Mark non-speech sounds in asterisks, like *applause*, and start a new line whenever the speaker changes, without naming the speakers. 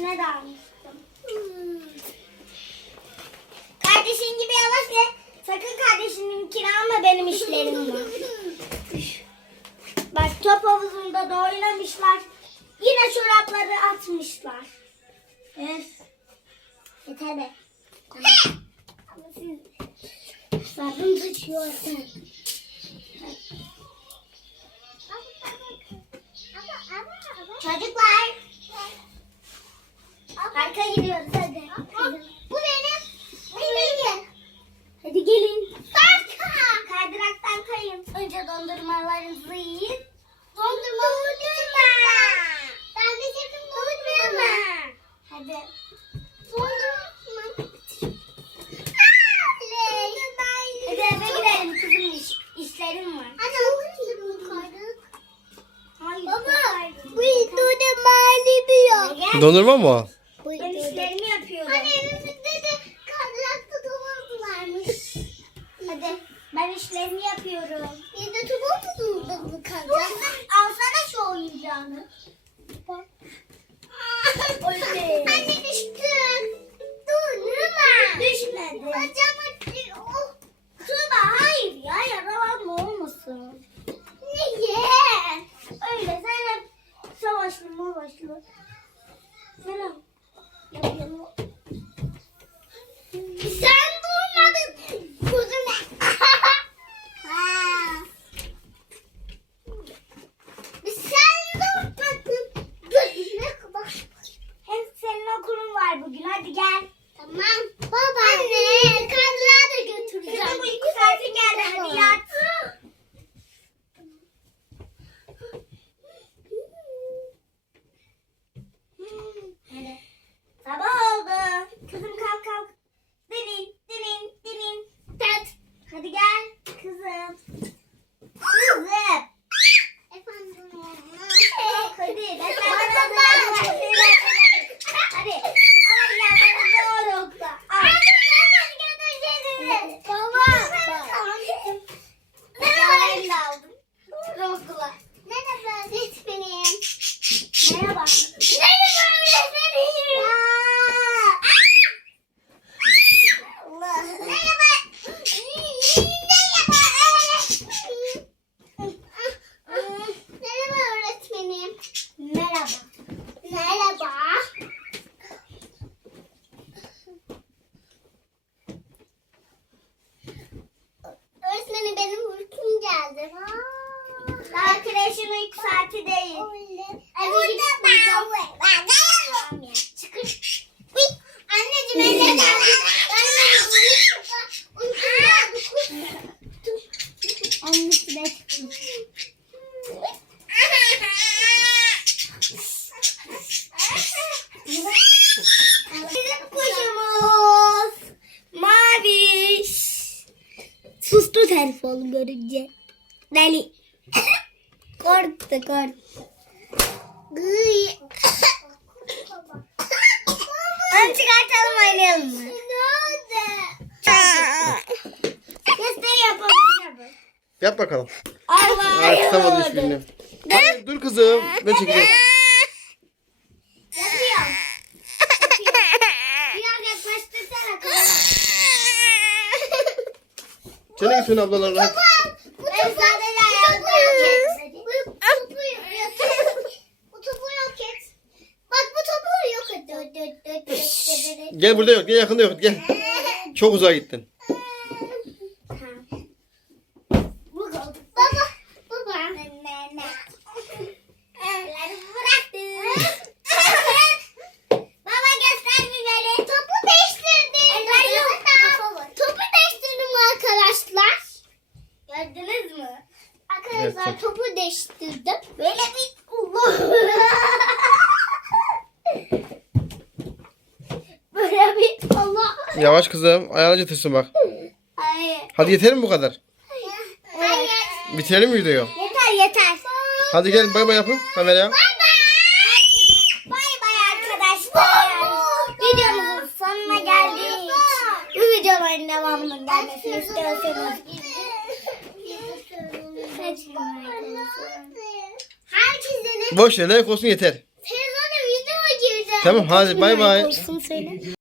içine dalmıştım. Kardeşin gibi yavaş ye. Sakın kardeşininkini alma benim işlerim var. Bak top havuzunda da oynamışlar. Yine çorapları atmışlar. Evet. Yeter be. Ama siz. Çocuklar. Parka gidiyoruz hadi. Bu benim. Bu benim. Hadi gelin. Parka. Kaydıraktan kayın. Önce dondurmalarınızı yiyin. Dondurma unutma. Ben de sakın unutma. Hadi. Dondurma. Hadi eve gidelim kızım iş, işlerim var. Hadi kaydık. Hayır. Baba bu de mali
Dondurma mı o?
Ben işlerimi yapıyorum. Hani evimizde de kaydırakta topum varmış. Hadi ben işlerimi yapıyorum. Bir de topum mu kalacak? Alsana Yeah. Benim uykum geldi. Kreşin uyku saati değil. Uyuyacağım. Tamam ya. Çıkın. Anneciğim elle geldi. Annesi Sustu telefonu görünce. Deli. *coughs* korktu korktu. Gıy. *coughs* Onu çıkartalım oynayalım mı? Gösteri yapamayacağım.
Yap bakalım.
Allah
hiçbirini. Hadi, dur kızım. Ben çekeceğim.
Yapıyorum. Yapıyorum. Biraz yaklaştırsana kızım.
Götürün ablalarla.
Ben sadece ayağımda yok Bu topu yok et. Bu topu yok et. Bak bu topu yok et.
Gel burada yok. Gel yakında yok. Gel. Çok uzağa gittin.
Bu oldu. Baba. Baba. Ne ne. Elleri bıraktım. Baba göster biberi. Topu değiştirdim. Eller yok. Topu değiştirdim arkadaşlar. Gördünüz mü? Arkadaşlar
Evet,
topu değiştirdim. Böyle bir Allah. *laughs* Böyle bir Allah.
Yavaş kızım. Ayağını acıtırsın bak.
Hayır.
Hadi yeter mi bu kadar?
Hayır.
Bitirelim mi videoyu?
Yeter yeter.
Hadi gel bay bay yapın kameraya.
Bay bay arkadaşlar. Videomuzun sonuna geldik. Bu videoların devamının gelmesini istiyorsanız Herkesin
Boş ver. Like olsun yeter.
televizyona video gireceğim. Tamam hadi bay bay.